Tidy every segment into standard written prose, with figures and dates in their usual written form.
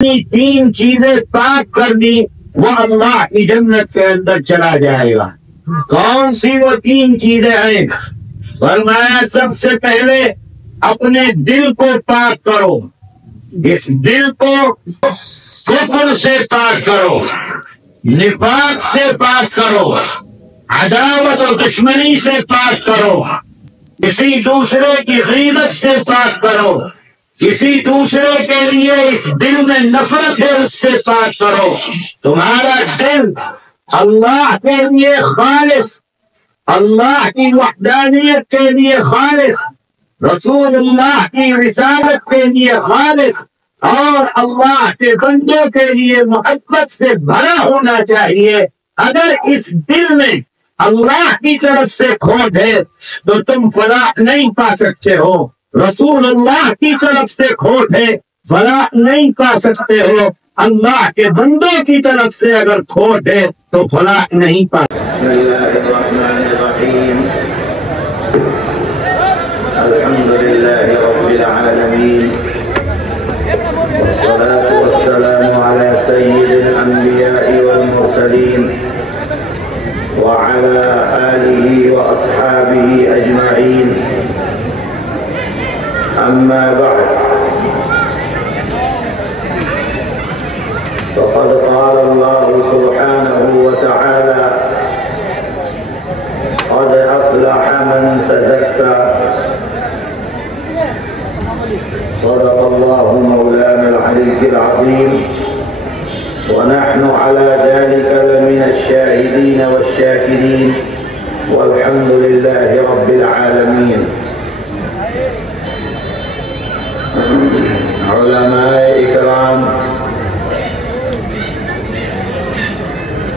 تین چیزیں پاک کر دی وہ اللہ کی جنت کے اندر چلا جائے گا۔ کون سی وہ تین چیزیں ہیں؟ فرمایا سب سے پہلے اپنے دل کو پاک کرو، اس دل کو کفر سے پاک کرو، نفاق سے پاک کرو، عداوت اور دشمنی سے پاک کرو، کسی دوسرے کی غیبت سے پاک کرو، کسی دوسرے کے لیے اس دل میں نفرت ہے اس سے پاک کرو۔ تمہارا دل اللہ کے لیے خالص، اللہ کی وحدانیت کے لیے خالص، رسول اللہ کی رسالت کے لیے خالص اور اللہ کے بندوں کے لیے محبت سے بھرا ہونا چاہیے۔ اگر اس دل میں اللہ کی طرف سے کھوٹ ہے تو تم فلاح نہیں پا سکتے ہو، رسول اللہ کی طرف سے کھوٹ ہے فلاح نہیں پا سکتے ہو، اللہ کے بندوں کی طرف سے اگر کھوٹ ہے تو فلاح نہیں پا سکتے۔ بسم اللہ الرحمن الرحیم، الحمد للہ رب العالمین، والصلاة والسلام على سید الانبیاء والمرسلین وعلى آلہ واصحابہ اجمعین، اما بعد، فقد قال اللہ سبحانہ وتعالی: قد افلح من تزکى، صدق اللہ مولانا العلی العظیم، ونحن على ذلك لمن الشاهدين والشاكرين، والحمد لله رب العالمين۔ علماء اکرام،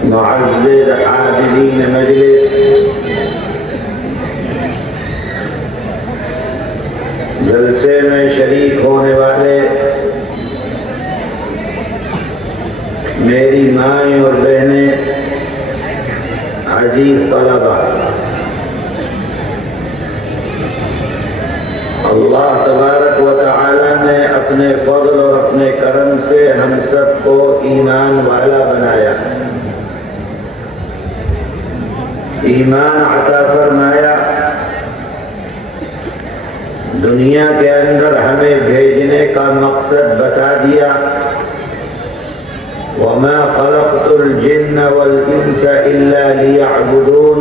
معزز حاضرین مجلس، جلسے میں شریک ہونے والے میری مائیں اور بہنیں، عزیز طلبہ، اللہ تبارک و تعالی نے اپنے فضل اور اپنے کرم سے ہم سب کو ایمان والا بنایا، ایمان عطا فرمایا، دنیا کے اندر ہمیں بھیجنے کا مقصد بتا دیا، وَمَا خَلَقْتُ الْجِنَّ وَالْإِنسَ إِلَّا لِيَعْبُدُونَ،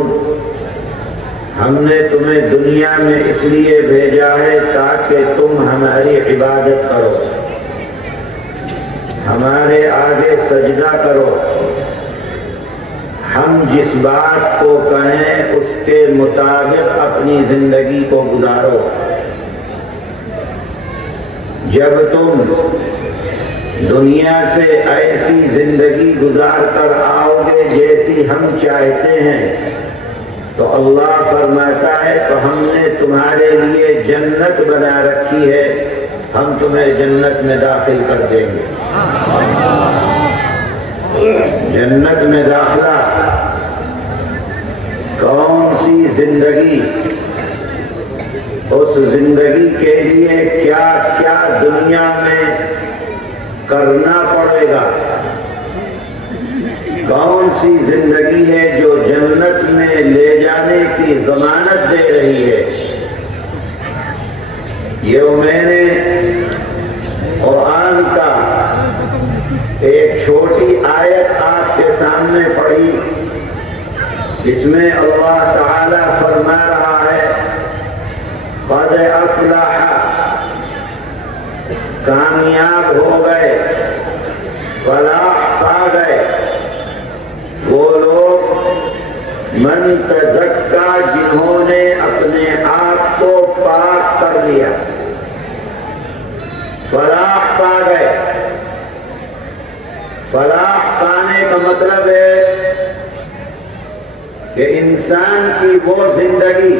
ہم نے تمہیں دنیا میں اس لیے بھیجا ہے تاکہ تم ہماری عبادت کرو، ہمارے آگے سجدہ کرو، ہم جس بات کو کہیں اس کے مطابق اپنی زندگی کو گزارو۔ جب تم دنیا سے ایسی زندگی گزار کر آؤ گے جیسی ہم چاہتے ہیں تو اللہ فرماتا ہے تو ہم نے تمہارے لیے جنت بنا رکھی ہے، ہم تمہیں جنت میں داخل کر دیں گے۔ جنت میں داخلہ کون سی زندگی، اس زندگی کے لیے کیا کیا دنیا میں کرنا پڑے گا، کون سی زندگی ہے جو جنت میں لے جانے کی ضمانت دے رہی ہے۔ یہ میں نے قرآن کا ایک چھوٹی آیت آپ کے سامنے پڑھی، جس میں اللہ تعالی فرما رہا ہے قد افلح، کامیاب ہو گئے، فلاح پا گئے وہ لوگ من تزکا، جنہوں نے اپنے آپ کو پاک کر لیا، فلاح پا گئے۔ فلاح پانے کا مطلب ہے کہ انسان کی وہ زندگی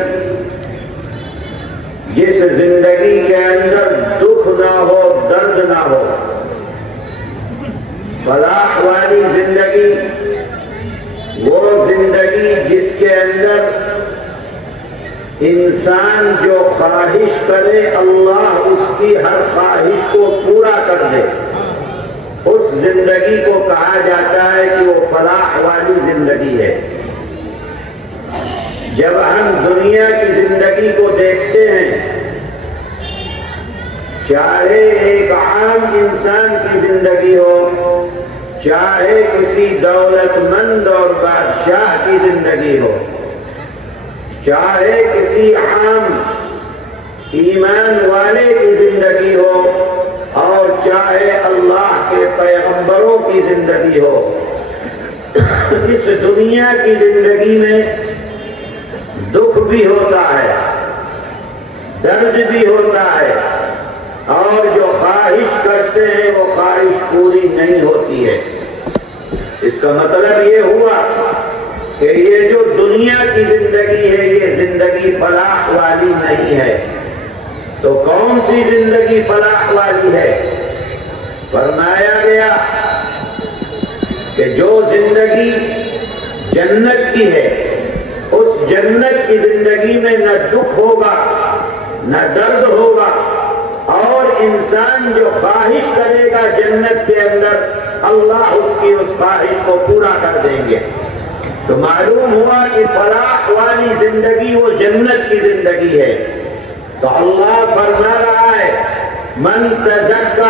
جس زندگی کے اندر دکھ نہ ہو، درد نہ ہو، فلاح والی زندگی وہ زندگی جس کے اندر انسان جو خواہش کرے اللہ اس کی ہر خواہش کو پورا کر دے، اس زندگی کو کہا جاتا ہے کہ وہ فلاح والی زندگی ہے۔ جب ہم دنیا کی زندگی کو دیکھتے ہیں، چاہے ایک عام انسان کی زندگی ہو، چاہے کسی دولت مند اور بادشاہ کی زندگی ہو، چاہے کسی عام ایمان والے کی زندگی ہو، اور چاہے اللہ کے پیغمبروں کی زندگی ہو، اس دنیا کی زندگی میں دکھ بھی ہوتا ہے، درد بھی ہوتا ہے، اور جو خواہش کرتے ہیں وہ خواہش پوری نہیں ہوتی ہے۔ اس کا مطلب یہ ہوا کہ یہ جو دنیا کی زندگی ہے یہ زندگی فلاح والی نہیں ہے۔ تو کون سی زندگی فلاح والی ہے؟ فرمایا گیا کہ جو زندگی جنت کی ہے، اس جنت کی زندگی میں نہ دکھ ہوگا، نہ درد ہوگا، اور انسان جو خواہش کرے گا جنت کے اندر، اللہ اس کی اس خواہش کو پورا کر دیں گے۔ تو معلوم ہوا کہ فلاح والی زندگی وہ جنت کی زندگی ہے۔ تو اللہ فرما رہا ہے من تزکا،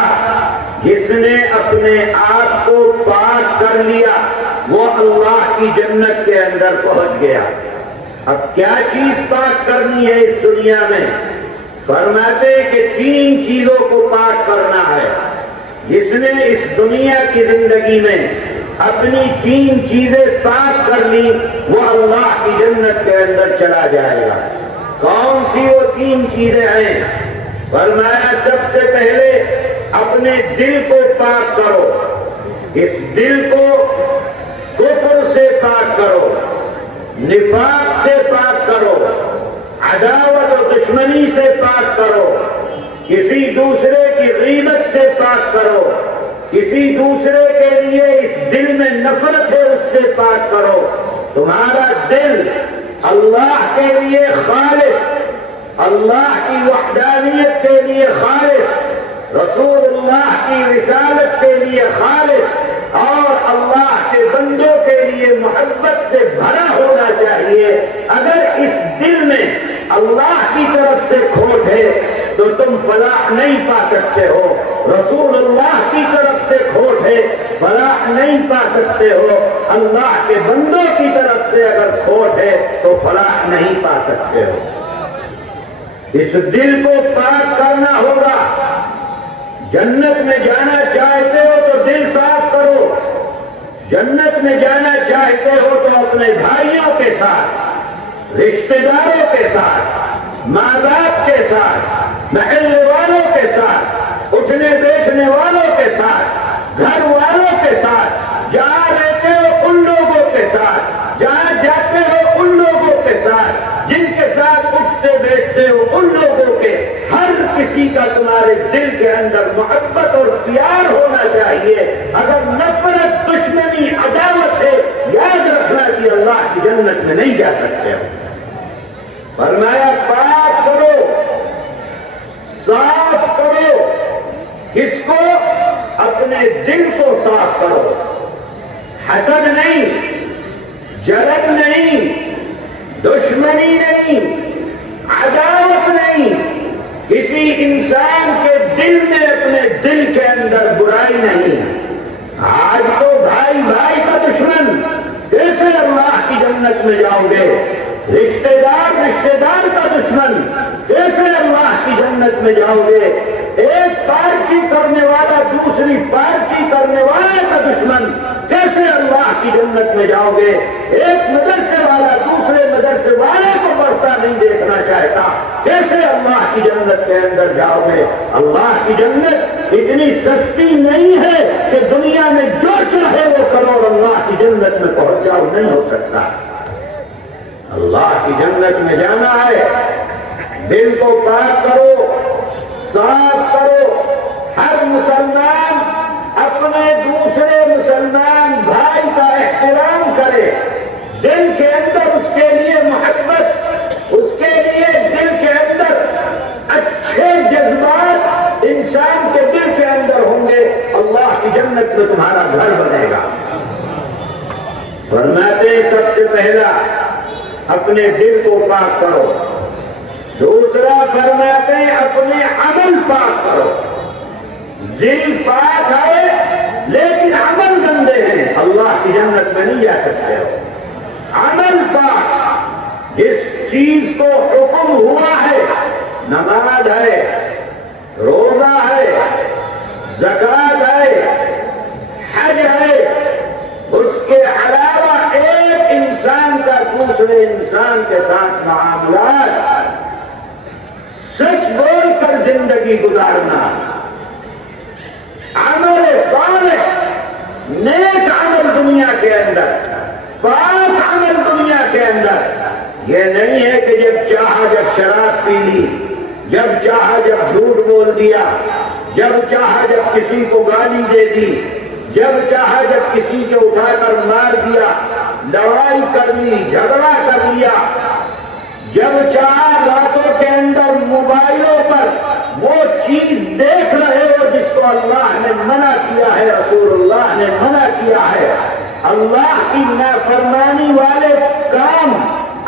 جس نے اپنے آپ کو پاک کر لیا وہ اللہ کی جنت کے اندر پہنچ گیا۔ اب کیا چیز پاک کرنی ہے اس دنیا میں؟ فرماتے کہ 3 چیزوں کو پاک کرنا ہے۔ جس نے اس دنیا کی زندگی میں اپنی 3 چیزیں پاک کر لی وہ اللہ کی جنت کے اندر چلا جائے گا۔ کون سی وہ 3 چیزیں ہیں؟ فرمایا سب سے پہلے اپنے دل کو پاک کرو، اس دل کو کفر سے پاک کرو، نفاق سے پاک کرو، عداوت اور دشمنی سے پاک کرو، کسی دوسرے کی غیبت سے پاک کرو، کسی دوسرے کے لیے اس دل میں نفرت ہے اس سے پاک کرو۔ تمہارا دل اللہ کے لیے خالص، اللہ کی وحدانیت کے لیے خالص، رسول اللہ کی رسالت کے لیے خالص، اور اللہ کے بندوں کے لیے محبت سے بھرا ہونا چاہیے۔ اگر اس دل میں اللہ کی طرف سے کھوٹ ہے تو تم فلاح نہیں پا سکتے ہو، رسول اللہ کی طرف سے کھوٹ ہے فلاح نہیں پا سکتے ہو، اللہ کے بندوں کی طرف سے اگر کھوٹ ہے تو فلاح نہیں پا سکتے ہو۔ اس دل کو پاک کرنا ہوگا۔ جنت میں جانا چاہتے ہو تو دل صاف کرو، جنت میں جانا چاہتے ہو تو اپنے بھائیوں کے ساتھ، رشتہ داروں کے ساتھ، ماں باپ کے ساتھ، محلے والوں کے ساتھ، اٹھنے بیٹھنے والوں کے ساتھ، گھر والوں کے ساتھ، جہاں رہتے ہو ان لوگوں کے ساتھ، جہاں جاتے ہو ان لوگوں کے ساتھ، جن کے ساتھ اٹھتے بیٹھتے ہو ان لوگوں کے، ہر کسی کا تمہارے دل کے اندر محبت اور پیار ہونا چاہیے۔ اگر نفرت، دشمنی، عداوت ہے، یاد رکھنا کہ اللہ کی جنت میں نہیں جا سکتے ہو۔ فرمایا پاک کرو، صاف کرو، کس کو؟ اپنے دل کو صاف کرو۔ حسد نہیں، جلن نہیں، دشمنی نہیں، عداوت نہیں، کسی انسان کے دل میں اپنے دل کے اندر برائی نہیں۔ آج تو بھائی بھائی کا دشمن، کیسے اللہ کی جنت میں جاؤ گے؟ رشتہ دار کا دشمن، کیسے اللہ کی جنت میں جاؤ گے؟ ایک پارٹی کرنے والا دوسری پارٹی کرنے والے کا دشمن، کیسے اللہ کی جنت میں جاؤ گے؟ ایک مدرسے والا دوسرے مدرسے والے کو بڑھتا نہیں دیکھنا چاہتا، کیسے اللہ کی جنت کے اندر جاؤ گے؟ اللہ کی جنت اتنی سستی نہیں ہے کہ دنیا میں جو چاہے وہ کرو اور اللہ کی جنت میں پہنچ جاؤ، نہیں ہو سکتا۔ اللہ کی جنت میں جانا ہے، دل کو پاک کرو، صاف کرو۔ ہر مسلمان اپنے دوسرے مسلمان بھائی کا احترام کرے، دل کے اندر اس کے لیے محبت، اس کے لیے دل کے اندر اچھے جذبات انسان کے دل کے اندر ہوں گے، اللہ کی جنت جنت میں تمہارا گھر بنے گا۔ فرماتے ہیں سب سے پہلا اپنے دل کو پاک کرو، دوسرا فرماتے ہیں اپنے عمل پاک کرو۔ دل پاک ہے لیکن عمل گندے ہیں، اللہ کی جنت میں نہیں جا سکتے ہو۔ عمل پاک، جس چیز کو حکم ہوا ہے، نماز ہے، روزہ ہے، زکوٰۃ ہے، حج ہے، اس کے علاوہ ایک انسان کا دوسرے انسان کے ساتھ معاملات، سچ بول کر زندگی گزارنا، عمل صالح، نیک عمل دنیا کے اندر، پاک عمل دنیا کے اندر۔ یہ نہیں ہے کہ جب چاہا جب شراب پی لی، جب چاہا جب جھوٹ بول دیا، جب چاہا جب کسی کو گالی دے دی، جب چاہا جب کسی کو اٹھا کر مار دیا، لڑائی کر لی، جھگڑا کر لیا، جب چاہا راتوں کے اندر موبائلوں پر وہ چیز دیکھ رہے ہو جس کو اللہ نے منع کیا ہے، رسول اللہ نے منع کیا ہے۔ اللہ کی نافرمانی والے کام،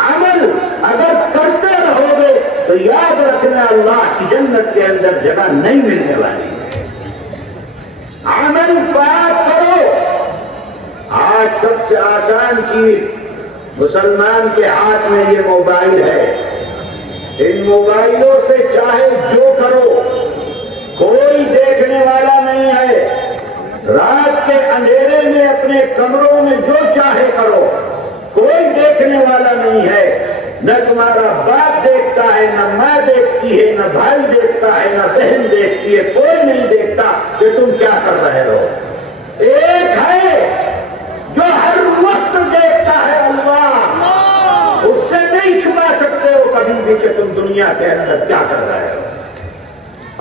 عمل اگر کرتے رہو گے تو یاد رکھنا اللہ کی جنت کے اندر جگہ نہیں ملنے والی۔ عمل پاک کرو۔ آج سب سے آسان چیز مسلمان کے ہاتھ میں یہ موبائل ہے، ان موبائلوں سے چاہے جو کرو، کوئی دیکھنے والا نہیں ہے۔ رات کے اندھیرے میں اپنے کمروں میں جو چاہے کرو، کوئی دیکھنے والا نہیں ہے۔ نہ تمہارا باپ دیکھتا ہے، نہ ماں دیکھتی ہے، نہ بھائی دیکھتا ہے، نہ بہن دیکھتی ہے، کوئی نہیں دیکھتا کہ تم کیا کر رہے ہو۔ ایک ہے جو ہر وقت دیکھتا ہے، اللہ، اس سے نہیں چھپا سکتے ہو کبھی بھی کہ تم دنیا کے اندر کیا کر رہے ہو۔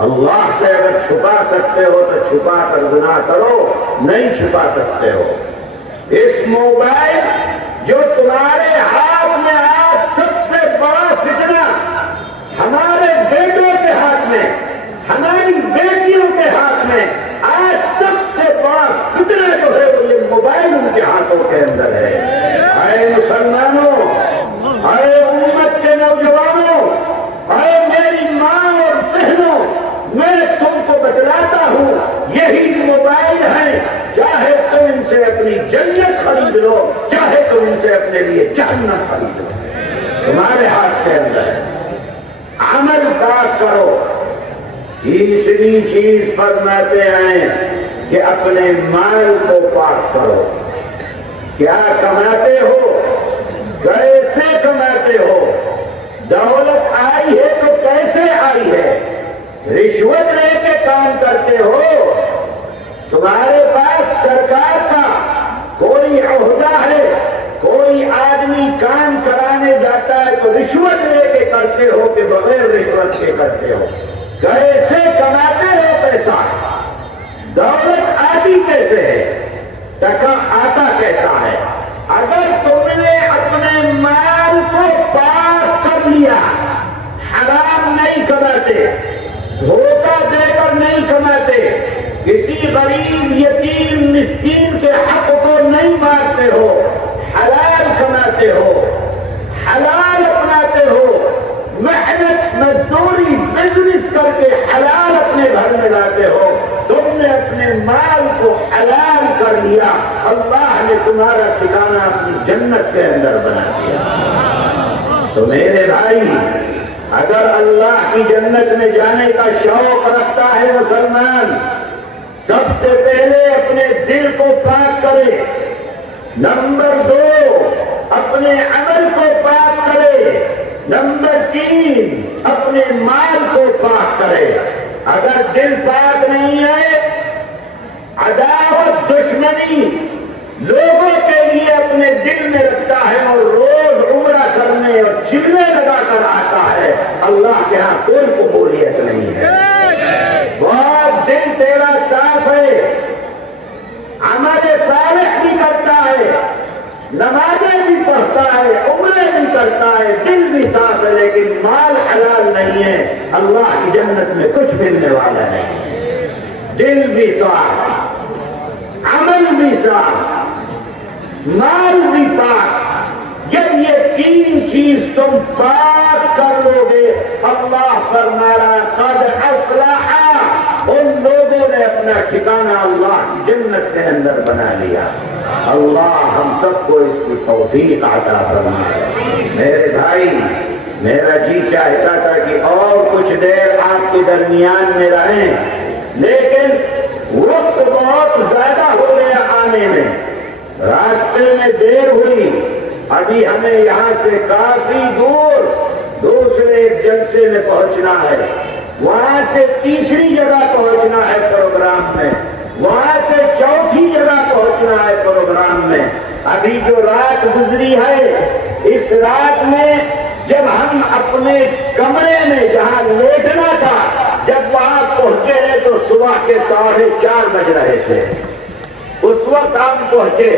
اللہ سے اگر چھپا سکتے ہو تو چھپا کر گناہ کرو، نہیں چھپا سکتے ہو۔ اس موبائل جو تمہارے ہاتھ میں آج سب سے بڑا فتنہ، ہمارے بیٹوں کے ہاتھ میں، ہماری بیٹیوں کے ہاتھ میں آج سب سے بڑا فتنہ جو ہے وہ یہ موبائل ان کے ہاتھوں کے اندر ہے۔ اے مسلمانوں، اے امت کے نوجوانوں، اے میری ماں اور بہنوں، میں تم کو بتلاتا ہوں یہی موبائل ہے، چاہے تم ان سے اپنی جنت خرید لو، چاہے تم ان سے اپنے لیے جہنم خرید لو، تمہارے ہاتھ کے اندر ہے۔ عمل پاک کرو۔ تیسری چیز فرماتے ہیں کہ اپنے مال کو پاک کرو۔ کیا کماتے ہو؟ کیسے کماتے ہو؟ دولت آئی ہے تو کیسے آئی ہے؟ رشوت لے کے کام کرتے ہو؟ تمہارے پاس سرکار کا کوئی عہدہ ہے، کوئی آدمی کام کرانے جاتا ہے تو رشوت لے کے کرتے ہو کہ بغیر رشوت کے کرتے ہو؟ کیسے کماتے ہو پیسہ؟ دولت آتی کیسے ہے؟ ٹکا آتا کیسا ہے؟ اگر تم نے اپنے مال کو پاک کر لیا، حرام نہیں کماتے، دھوکہ دے کر نہیں کماتے، کسی غریب یتیم مسکین کے حق کو نہیں مارتے ہو، حلال کماتے ہو، حلال اپناتے ہو، محنت مزدوری بزنس کر کے حلال اپنے گھر میں لاتے ہو، تم نے اپنے مال کو حلال کر لیا، اللہ نے تمہارا ٹھکانہ اپنی جنت کے اندر بنا دیا۔ تو میرے بھائی، اگر اللہ کی جنت میں جانے کا شوق رکھتا ہے مسلمان، سب سے پہلے اپنے دل کو پاک کرے، نمبر 2 اپنے عمل کو پاک کرے، نمبر 3 اپنے مال کو پاک کرے۔ اگر دل پاک نہیں ہے، عداوت دشمنی لوگوں کے لیے اپنے دل میں رکھتا ہے اور روز عمرہ کرنے اور چلنے لگا کر آتا ہے، اللہ کے ہاں کوئی قبولیت نہیں ہے۔ بہت دل تیرا صاف ہے، عمل صالح بھی کرتا ہے، نمازیں بھی پڑھتا ہے، عمرے بھی کرتا ہے، دل بھی صاف ہے، لیکن مال حلال نہیں ہے، اللہ کی جنت میں کچھ ملنے والا نہیں۔ دل بھی صاف، بھی صاف، مال بھی پاک۔ جب یہ تین چیز تم پاک کر لو گے، اللہ فرما رہا قد افلح، ان لوگوں نے اپنا ٹھکانہ اللہ کی جنت کے اندر بنا لیا۔ اللہ ہم سب کو اس کی توفیق عطا فرمائے۔ میرے بھائی، میرا جی چاہتا تھا کہ اور کچھ دیر آپ کے درمیان میں رہیں، لیکن وقت بہت زیادہ ہو گیا آنے میں، راستے میں دیر ہوئی، ابھی ہمیں یہاں سے کافی دور دوسرے ایک جلسے میں پہنچنا ہے، وہاں سے تیسری جگہ پہنچنا ہے پروگرام میں، وہاں سے چوتھی جگہ پہنچنا ہے پروگرام میں۔ ابھی جو رات گزری ہے، اس رات میں جب ہم اپنے کمرے میں جہاں لیٹنا تھا، جب وہاں پہنچے ہیں تو صبح کے 4:30 بج رہے تھے۔ اس وقت ہم پہنچے،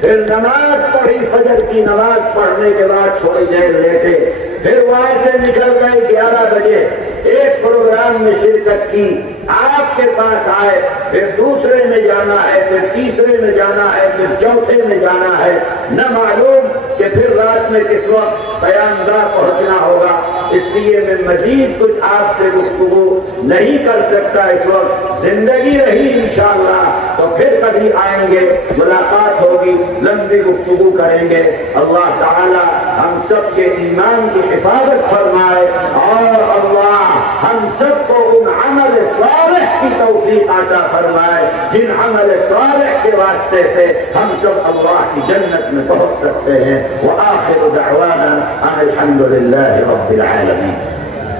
پھر نماز پڑھی، فجر کی نماز پڑھنے کے بعد تھوڑی دیر لیٹے، پھر وہاں سے نکل گئے 11 بجے، ایک پروگرام میں شرکت کی، آپ کے پاس آئے، پھر دوسرے میں جانا ہے، پھر تیسرے میں جانا ہے، پھر چوتھے میں جانا ہے، نہ معلوم کہ پھر رات میں کس وقت قیام گاہ پہنچنا ہوگا۔ اس لیے میں مزید کچھ آپ سے گفتگو نہیں کر سکتا اس وقت، زندگی رہی انشاءاللہ تو پھر کبھی آئیں گے، ملاقات ہوگی، لمبی گفتگو کریں گے۔ اللہ تعالی ہم سب کے ایمان کی حفاظت فرمائے، اور اللہ ہم سب کو ان عمل صالح کی توفیق عطا فرمائے جن عمل صالح کے واسطے سے ہم سب اللہ کی جنت میں پہنچ سکتے ہیں۔ وآخر دعوانا ان الحمد للہ رب العالمین۔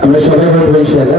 আমরা সবাই বলবো ইনশাআল্লাহ।